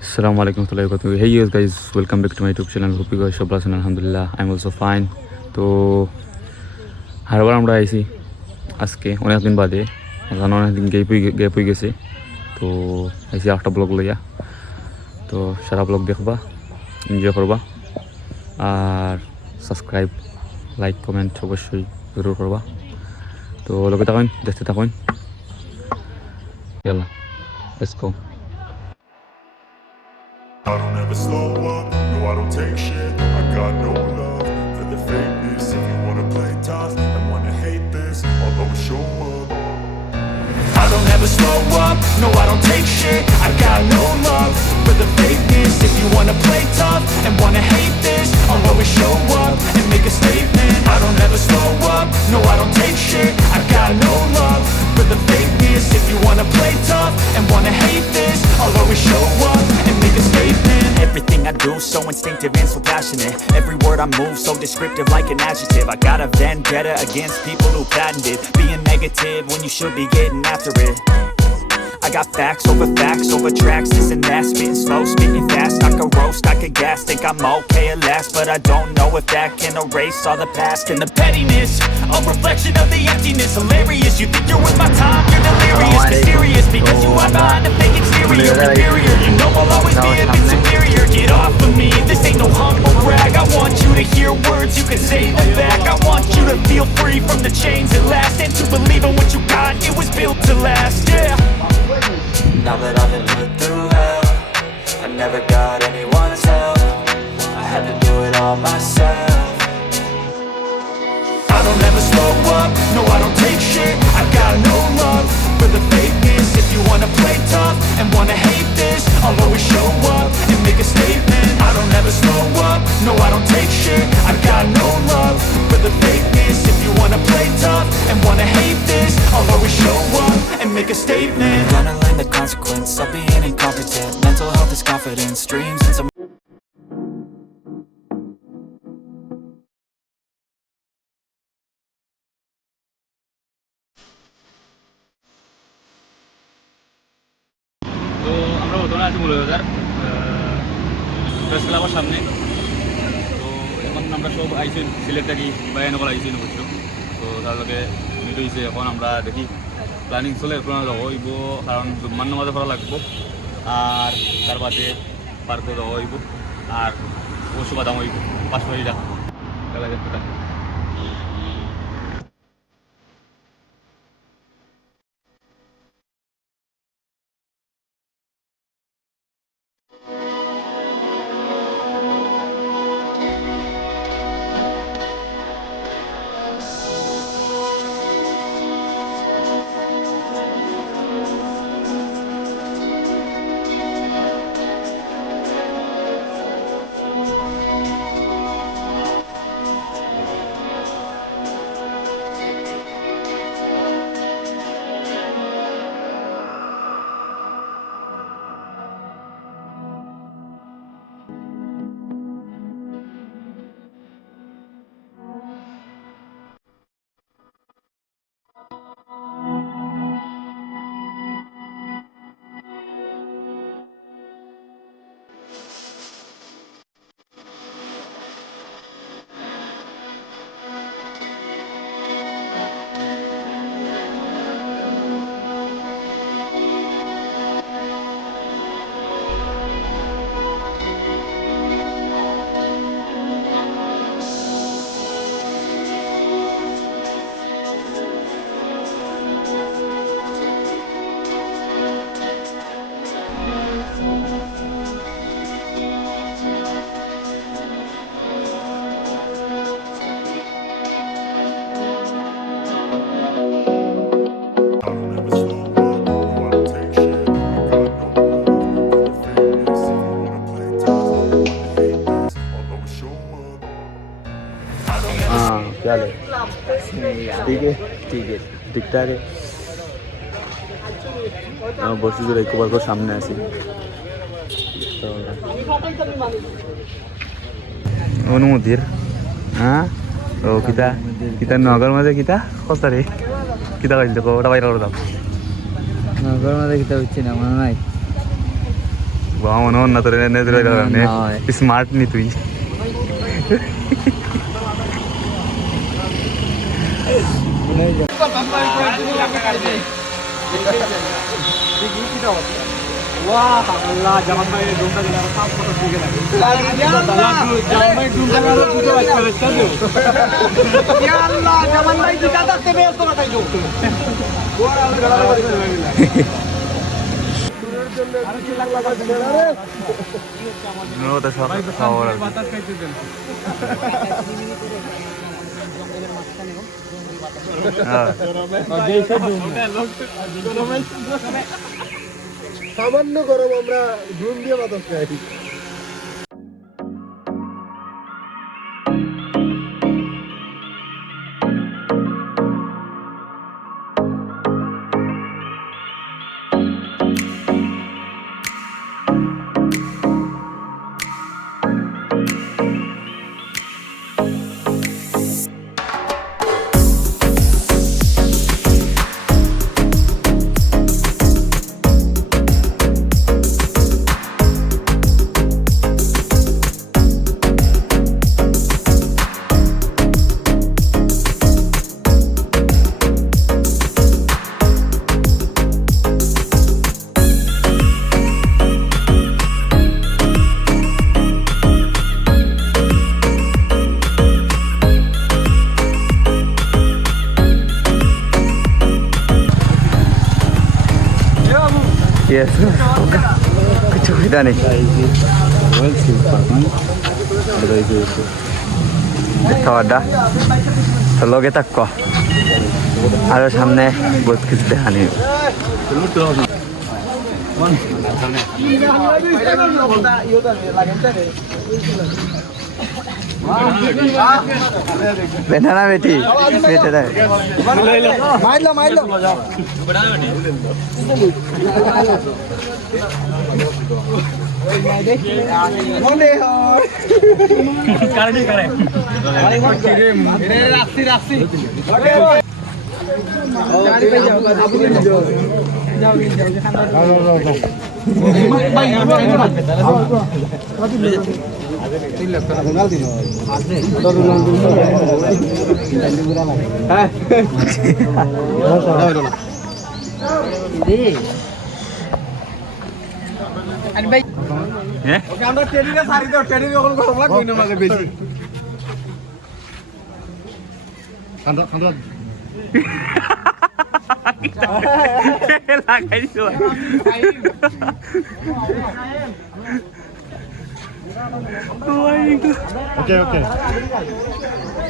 Assalamu alaikum warahmatullahi wabarakatuh. Hey you guys, welcome back to my YouTube channel. Hope you guys are blessed and alhamdulillah I'm also fine. তো হারবার আমরা আইছি আজকে অনেকদিন বাদে, কারণ অনেকদিন গ্যাপ হয়ে গেছে। তো আইসি একটা ব্লগ লইয়া, তো সারা ব্লগ দেখবা, এনজয় করবা আর সাবস্ক্রাইব লাইক কমেন্ট অবশ্যই জরুর করবা। তো লগে থাকুন, দেখতে থাকুন। ইয়াল্লা let's go. I don't ever slow up, no I don't take shit. I got no love for the fakeness. If you wanna play tough and wanna hate this, I'll always show up. I don't ever slow up, no I don't take shit. I got no love for the fakeness. If you wanna play tough and wanna hate this, I'll always show up and make a statement. I don't ever slow up, no I don't take shit. I got no love for the fakeness. If you wanna play tough and wanna hate this, I'll always show up and make a statement. Everything I do so instinctive and so passionate. Every word I move so descriptive like an adjective. I got a vendetta against people who patented being negative when you should be getting after it. I got facts over tracks, this and that. Spitting slow, spitting fast, I could roast, I could gas. Think I'm okay at last, but I don't know if that can erase all the past. And the pettiness, a reflection of the emptiness. Hilarious, you think you're worth my time, you're delirious. Mysterious, because you hide behind a fake exterior. Inferior, you know I'll always be a bit superior. Get off of me, this ain't no humble brag. I want you to hear words, you can say them back. I want you to feel free from the chains that last, and to believe in what you got, it was built to last, yeah. Now that I've been put through hell, I never got anyone's help. I had to do it all myself. I don't ever slow up, no I don't take shit. I got no love for the fakeness. If you wanna play tough and wanna hate this, I'll always show up and make a statement. I don't ever slow up, no I don't take shit. I got no love for the fakeness. If you wanna play tough and wanna hate this, I'll always show up and make a statement. Gonna learn the consequence of being incompetent. Mental health is confidence, dreams and some. তো আমরা বর্তমানে আছি Moulvibazar press ক্লাবের সামনে। তো এখন আমরা সব আইসি সিলেট থাকি বা এনেকল আইসি অবশ্য। তো তার লগে মিট হয়েছে, এখন আমরা দেখি প্ল্যানিং চলে এরপর যাব হইব, কারণ জুম্মার নামাজে করা লাগবো আর তার বাদে পার্কে যাওয়া হইব আর অবশ্য বাদাম হইব 500 টাকা লাগে। चलो ठीक है दिखता है बसी जो एक बार सामने आसी অনুমতির হ্যাঁ ও কিতা কিতা নগর মাঝে কিতা কস্তা রে কিতা কইল তো ওটা বাইরে করে দাও নগর মাঝে কিতা হচ্ছে না মনে নাই মনে হন না তোর স্মার্ট নি তুই সামান্য গরম আমরা ঘুম দিয়ে বাতাস খাই Yes. Kuchu kita nih. Tahu dah. Kalau kita kok, ada সামনে বহুত কিছু দেখা নেই। बैठा ना बेटी बैठे रहे मार लो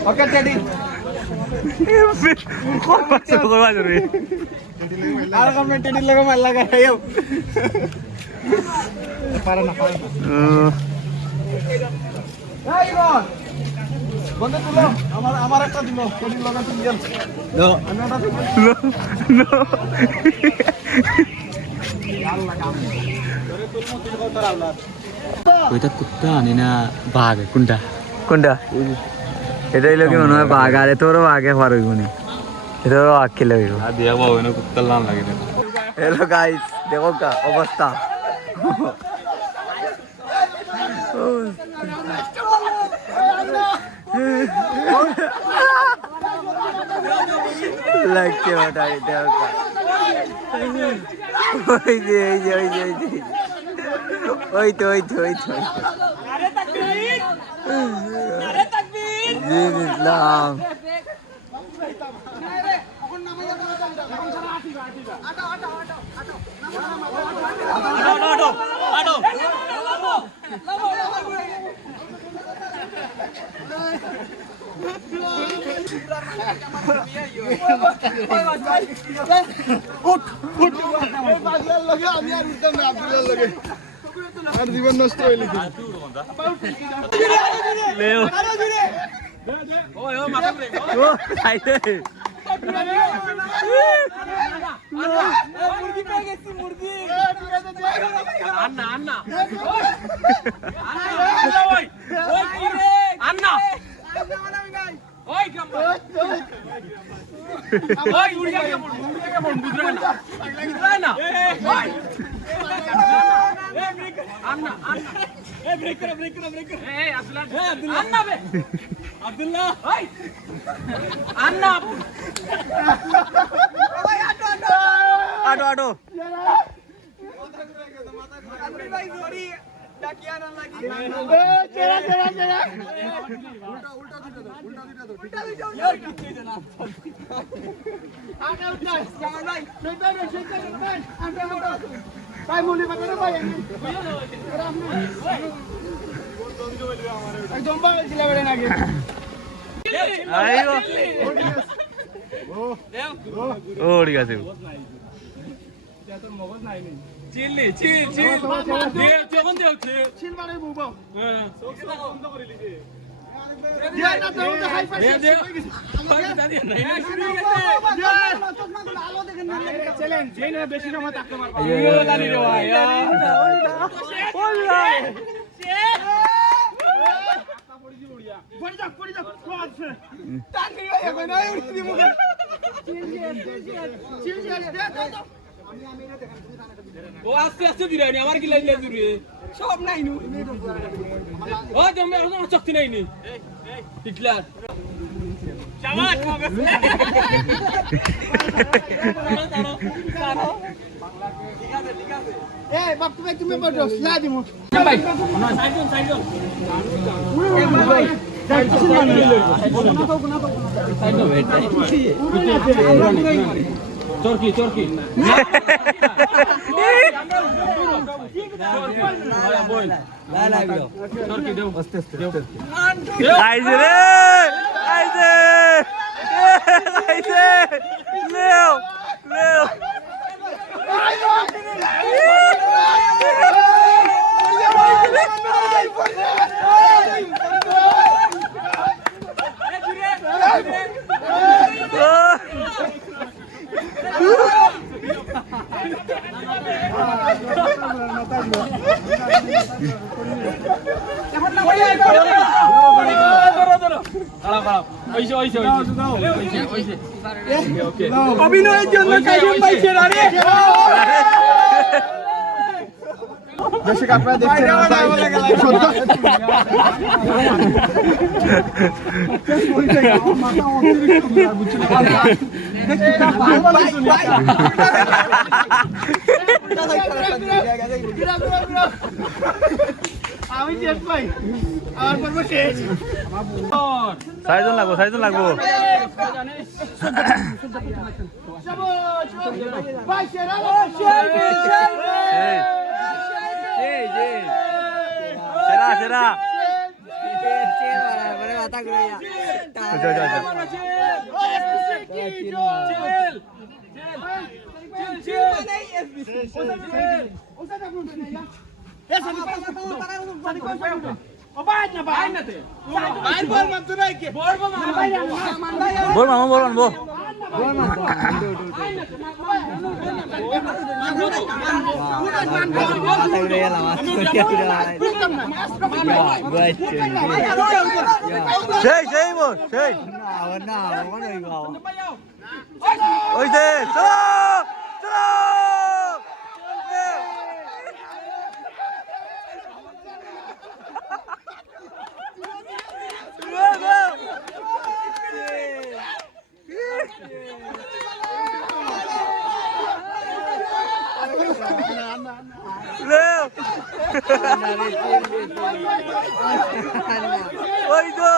Oke, Teddy. Kok masuk nih? Ada komen Teddy lagu malah kan, ayo. Parah nak. Hai, Ron. বন্ধু তুলো আমার একটা দিলো কোন লগা সিঙ্গেল নো আমি একটা দিলো নো আল্লাহ কাম ধরে তুলমু তিন কতর আল্লাহ ওইটা কুত্তা আনি না বাঘ কোনটা কোনটা এটা হইলো কি মনে হয় বাঘ আরে তোরও বাঘে পার হইব নি এটারও বাঘ খেলে হইব আর দিয়া বাবু না কুত্তার নাম লাগে না হ্যালো গাইস দেখো কা অবস্থা লাগছে ওটাই দেখো ওই যে ওই তো আরে তাকবীর জি ইসলাম আর জীবন নষ্ট হইল লেও ওই ও মাথা ব্রেক ও খাইতে মুরগি পেয়ে গেছি মুরগি আন্না ওই কি রে আন্না ওই কাম ওই উড়িয়া কেমন বুঝরা না ওই আটো আটো ও ঠিক আছে চিল্লি চিল চিল দে যখন দেও চিল মানে বুবা হ্যাঁ বন্ধ করে লিছে বেশি সময় থাকতে ও আস্তে আস্তে দিরানি আমার কি লাইলে জুরে সব নাই নু ও জমে এখন শক্তি নাই নি হিটলার চামাট এ বাপ তুমি বড় স্লা দিমু ভাই সাইজন সাইজন চরকি চরকি চরকি দেও আস্তে আস্তে দেও আইছে রে আইছে আইছে লেও লেও অভিনয়ের জন্য কাইম পাইছে রে দর্শক আপনারা দেখছেন আমি শেষ পাই আমার পর্ব শেষ সাইজন লাগবো সেরা সেরা বল মামা বল আনবো সেই সেই বল সেই ওইছে চলো চলো ওই তো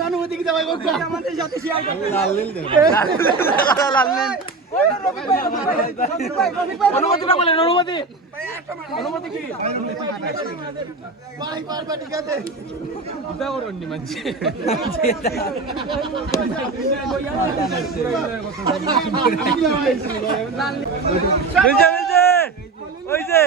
অনুভূতি কি দেওয়া আমাদের সাথে শেয়ার করতে অনুমতি না বলেন অনুমতি অনুমতি কি ভাই বারবার ঠিক আছে দেওরনি মানছি মিলছে মিলছে ওইছে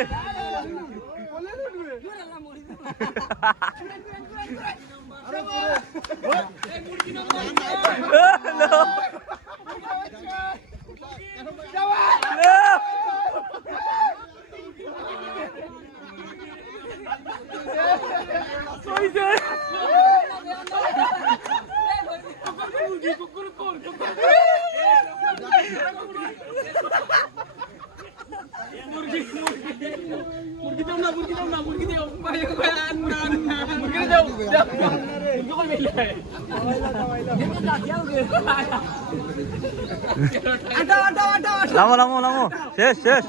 নামো নামো নামো শেষ শেষ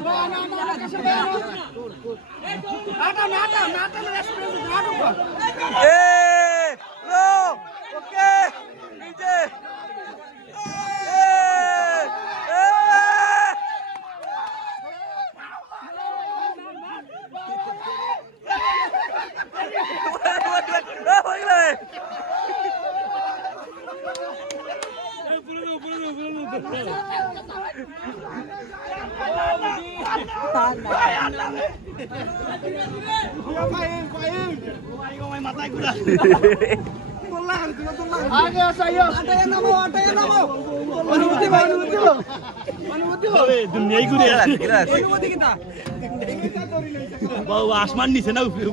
ওকে নিচে আগে আসো আইও আটায় নামো অনুমতি ভাই অনুমতি হবে দুনিয়াই ঘুরে অনুমতি কিটা বাবা আসমান নিচে না উপরে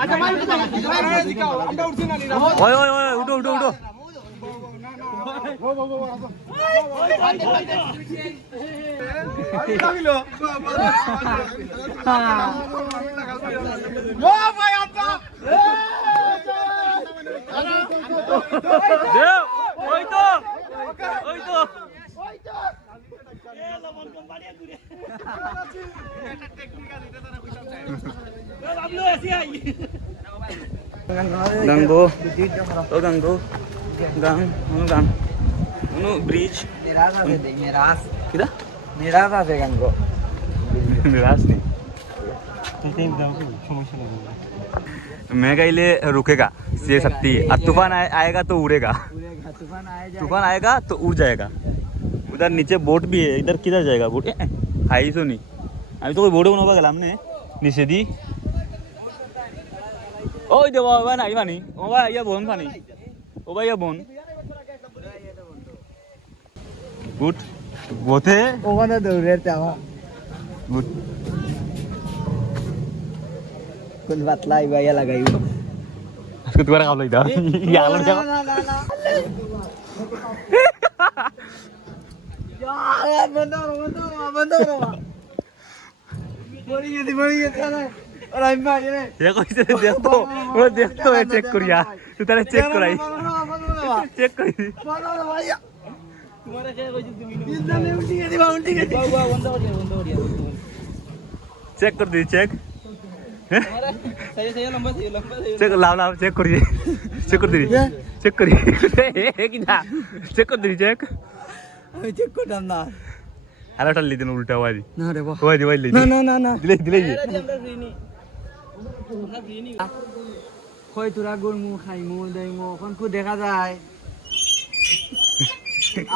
আচ্ছা ভাই আমরা উঠছি না ওই ওই ওই উঠো উঠো উঠো ওই তো ওই তো Ganggu, oh ganggu, gang, bridge. निराश Kita? निराश আছে গানগো निराश नहीं. मैं कहिले रुकेगा ये शक्ति और तूफान आएगा तो उड़ेगा तूफान आए तूफान आएगा तो उड़ जाएगा उधर नीचे बोट भी है इधर किधर जाएगा बोट हाई तो नहीं अभी तो कोई बोट बनवा गया हमने नीचे दी ओ देवा बाबा नहीं मानी ओ भाई ये बोन पानी ओ भाई ये बोन गुड बोते ওখানে দৌড়ে যাওয়া गुड কোন বাতলাই ভাইয়া লাগাইও उसको दोबारा काम लगता ये आलू क्या ये कोई से देख तो वो देख तो है चेक करिया तू तारे चेक कराई चेक करी चेक कर दी चेक चेक लाव लाव चेक करिए चेक कर दी चेक करिए किधर चेक कर दी चेक আমি চেক করতাম না আরে টাল লিদিন উল্টা ওয়াজি না রে বাবা ওয়াজি ওয়াজি না না না না দিলে দিলে কই তোরা গরমু খাইমু দেইমু এখন কো দেখা যায়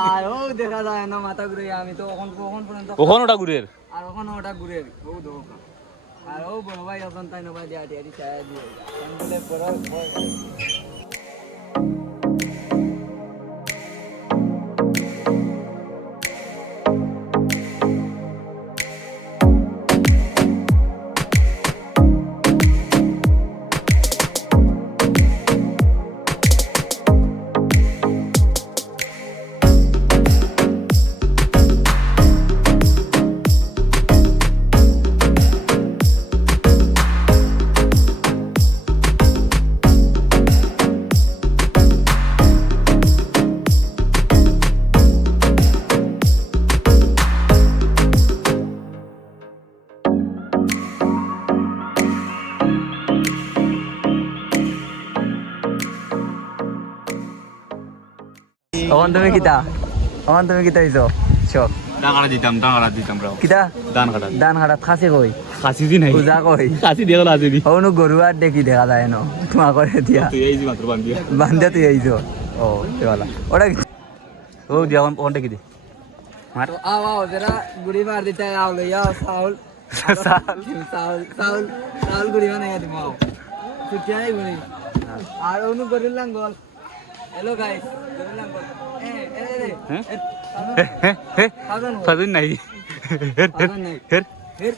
আর ও দেখা যায় না মাথা ঘুরে আমি তো কখন পর্যন্ত ওখানে ওটা ঘুরের আর ওখানে ওটা ঘুরে ও দো আর ও বড় ভাই এখন তাই না ভাই দিয়া দিয়া চায় দিয়ে আমি বলে বড় ওখান তুমি কিতা হইছো চক ডাঙাড়া দিতাম ব্রাও কিতা দান কাটা খাসি কই খাসি দি নাই পূজা কই খাসি দিয়ে গেল আজি দি ওনো গরু আর দেখি দেখা যায় না তোমা করে দিয়া তুই এই যে মাত্র বান্ধিয়া বান্ধা তুই আইছো ও এওয়ালা ওটা ও দিয়া ওখানটা কি দে মার आओ आओ जरा गुड़ी मार देता है आओ ले आओ साउल साल साउल साउल साउल गुड़ी में नहीं दिमाग ছুটিয়াই বলি আর অনু করিলাম গল হ্যালো গাইস করিলাম গল হ্যাঁ সাধন ফাজুন নাই সাধন নাই হের ফির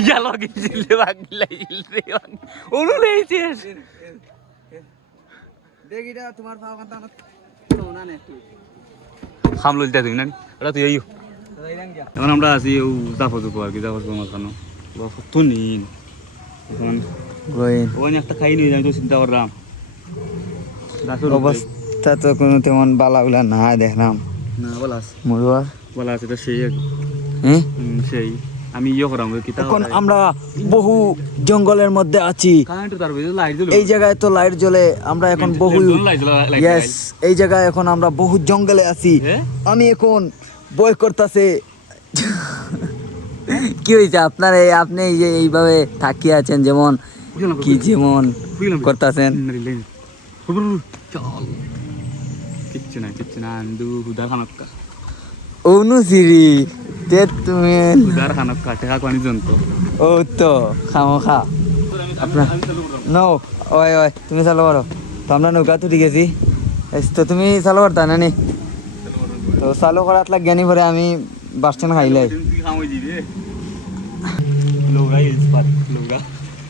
ইয়ালো গিলে বাগলাই রে ওনু লেইছিস দেখ এটা তোমার পাও কান্তা না সোনা নে তুই খামলো দিতে তুমি না এটা তুই আইও রাইরাং গিয়া এখন আমরা আছি ও জাফরজুকো আর কি জাফরজুকো মাঝখানো কত নিন এখন গোয়েন ওই একটা খাই নিয়ে যাই তো চিন্তা করলাম অবস্থা তো কোনো তেমন বালাগুলা না দেখলাম না বলা আছে মরুয়া বলা আছে তো সেই হ্যাঁ সেই আমি ইয়ে করাম কিতা এখন আমরা বহু জঙ্গলের মধ্যে আছি কারেন্ট তার ভিতরে লাইট দিল এই জায়গায় তো লাইট জ্বলে আমরা এখন বহু ইয়েস এই জায়গায় এখন আমরা বহু জঙ্গলে আছি আমি এখন বই করতেছে কি হয়েছে আপনার আপনি এই যে এইভাবে থাকিয়ে আছেন যেমন কি যেমন করতেছেন চল কিচ্ছু না আন্দু হুদার খানক্কা অনুসিরি তে তুমি হুদার খানক্কা টেকা পানি জন্ত ও তো খামো খা আপনার নো ওই ওই তুমি চালো পারো তো আমরা নৌকা তুলি গেছি তো তুমি চালো পারতা না নি তো চালু করাত লাগ জ্ঞানী পরে আমি বাস স্ট্যান্ড খাইলাই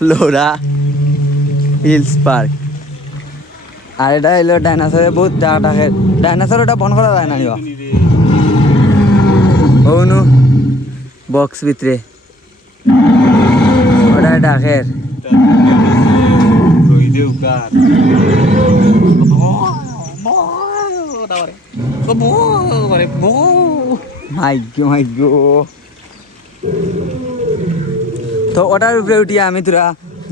লোরা হিলস পার্ক আর এটা হইলো ডাইনাসরের বহুত ডাকে ডাইনাসর ওটা বন্ধ করা যায় না নিবা ওনু বক্স ভিতরে ওটা ডাকের মাইগ্য তো ওটার উপরে উঠিয়ে আমি তোরা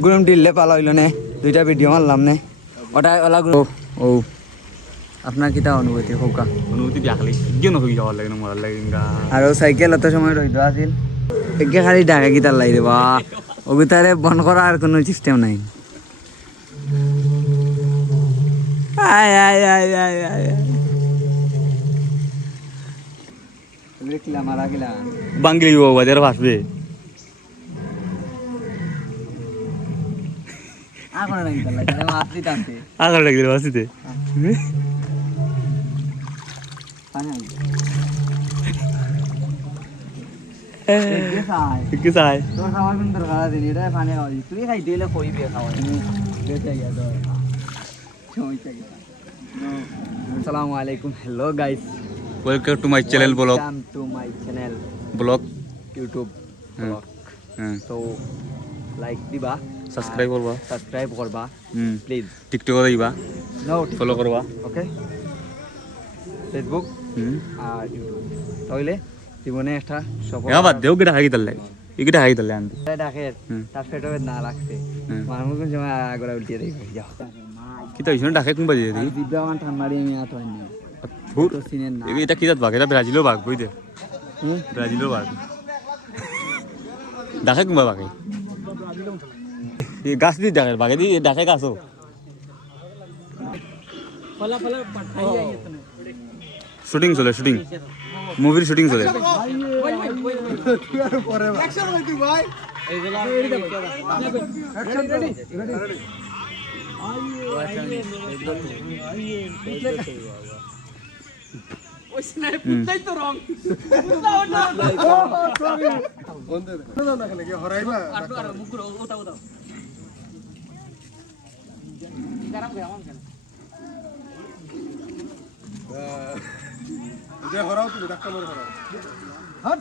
গুরুম টিললে পালা হইল নে দুইটা ভিডিও মারলাম নে ওটা ওলা ও আপনার কিতা অনুভূতি হোকা অনুভূতি বিয়াখালি কেন হয়ে যাওয়ার লাগে মরার লাগে আর ও সাইকেল অত সময় রইত আছিল একে খালি ডাকা কিতার লাই রে বা ওগুতারে বন্ধ করা আর কোনো সিস্টেম নাই আয় আয় আয় আয় আয় মারা গেলা বাঙ্গলি বাজারে ভাসবে এখন নাকি তাহলে মাছলি টানতে আগার লাগবে ভাসিতে পানি কি চাই তোর খাওয়ার কোন দরকার আছে এটা পানি খাওয়াই তুই খাই দিলে কই বে খাওয়াই বেঁচে গিয়া তো সমস্যা কি আসসালামু আলাইকুম hello guys welcome to my channel blog welcome to my channel blog YouTube blog তো লাইক দিবা সাবস্ক্রাইব করবা সাবস্ক্রাইব করবা প্লিজ টিকটক দিবা নো ফলো করবা ওকে ফেসবুক আর ইউটিউব তাহলে জীবনে একটা সফল বাদ দেও গিটা হাগি তালে ইগিটা হাগি তালে আনতে ডাকের তার পেটে না লাগছে মানুষ কোন সময় আগরা উল্টিয়ে দেই যাও কি তো ইসনে ডাকে কোন বাজে দেখি দিব্যামান ঠান মারি আমি আত হইনি ফুট তো সিনের না এটা কি জাত বাঘ এটা ব্রাজিলের বাঘ কই দে ব্রাজিলের বাঘ ডাকে কোন বাঘ এই গাছ দি ডাকে বাঘে দি ডাকে গাছও ফলা ফলা পাঠাই যাই এখানে শুটিং চলে শুটিং মুভির শুটিং চলে অ্যাকশন হইতি ভাই এইগুলা অ্যাকশন রেডি ওই স্নাইপ তাই তো রং হরাইবা আর মুখ ওটা ওটা গরম গরম কেন যে হরাও তুমি ডাক্তার মরে হরাও হট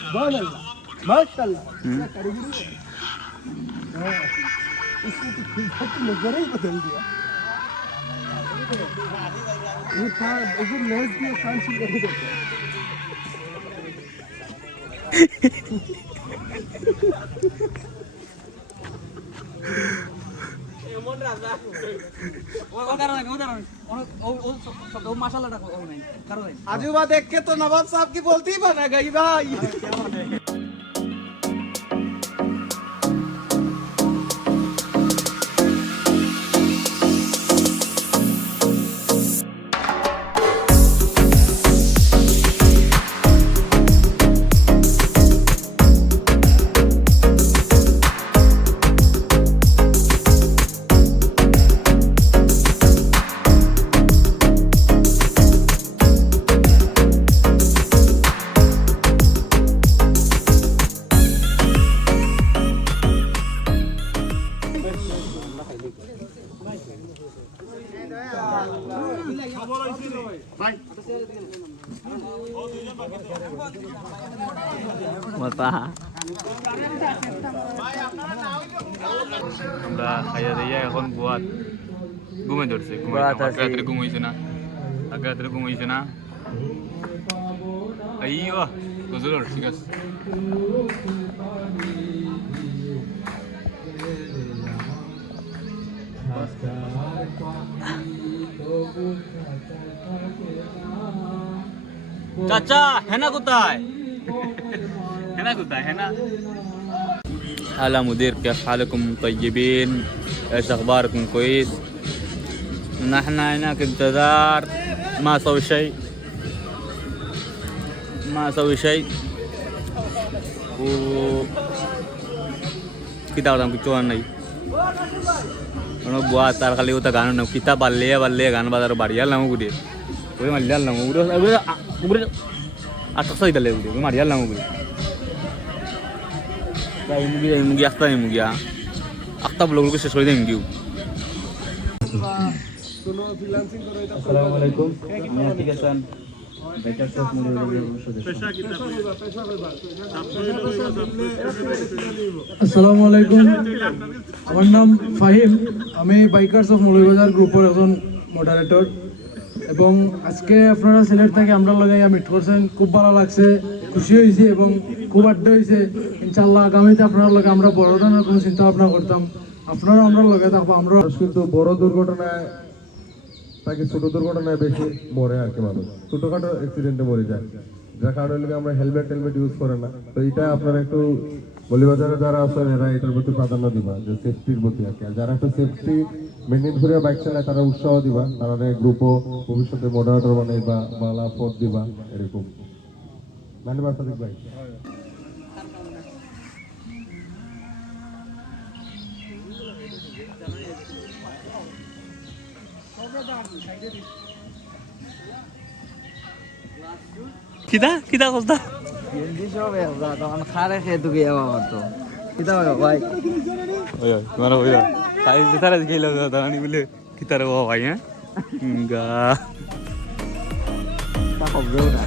সুবহানাল্লাহ माशाल्लाह कारीगरी है इसने तो खुद की नजर ही बदल दिया ये था इधर लेस भी कान से कर देता এমন রাজা ও কারণ ও সব মাশাআল্লাহ ও নাই কারণ आजूबा देख के तो नवाब साहब की बोलती ही बना गई भाई মতা আমরা খাইয়া দাইয়া এখন গোয়াত ঘুমাই ধরছে গোয়াত আছি। রাত্রে ঘুমাইছে না আগে রাত্রে ঘুমাইছে না আইও গজল ঠিক আছে চাচা হেনা কোথায় হেনা কোথায় হেনা هلا مدير كيف حالكم طيبين ايش اخباركم كويس نحن هناك انتظار ما اسوي شيء و kita orang kecuan nih ono buat tar kali uta ganon kita balle ganon badar barial namu gude gue malial namu gue atas sai dalle gude gue marial namu gude mugi asta nih mugi ya akta blog gue শেষ করে দেই মুগিও আসসালামু আলাইকুম আমি আতিক হাসান বেকার shop মুরগির সদস্য আসসালামু আলাইকুম আমার নাম ফাহিম আমি বাইকার্স অফ মৌলভীবাজার গ্রুপের একজন মডারেটর এবং আজকে আপনারা সিলেট থেকে আমরা লাগাইয়া মিট করছেন খুব ভালো লাগছে খুশি হয়েছি এবং খুব আড্ডা হয়েছে ইনশাল্লাহ আগামীতে আপনার লগে আমরা বড় ধরনের কোনো চিন্তা ভাবনা করতাম আপনারা আমরা লগে থাকবো আমরা কিন্তু বড় দুর্ঘটনায় তাকে ছোট দুর্ঘটনায় বেশি মরে আর কি মানুষ ছোটখাটো অ্যাক্সিডেন্টে মরে যায় যার কারণে আমরা হেলমেট ইউজ করে না তো এটা আপনারা একটু মৌলভীবাজারে যারা আছেন এরা এটার প্রতি প্রাধান্য দিবা যে সেফটির প্রতি আর কি আর যারা একটু সেফটি মেনটেন করে বাইক চালায় তারা উৎসাহ দিবা তারা গ্রুপও ভবিষ্যতে মডারেটর বানাই বা বালা পথ দিবা এরকম মানে বাসাদিক ভাই kita kosda হিন্দি সব একদা তখন খারে খেয়ে তুই আমার তো কিতা ভাই oy mana oy kai ditara gelo darani bile kitara bhai ha ga তা কবজও না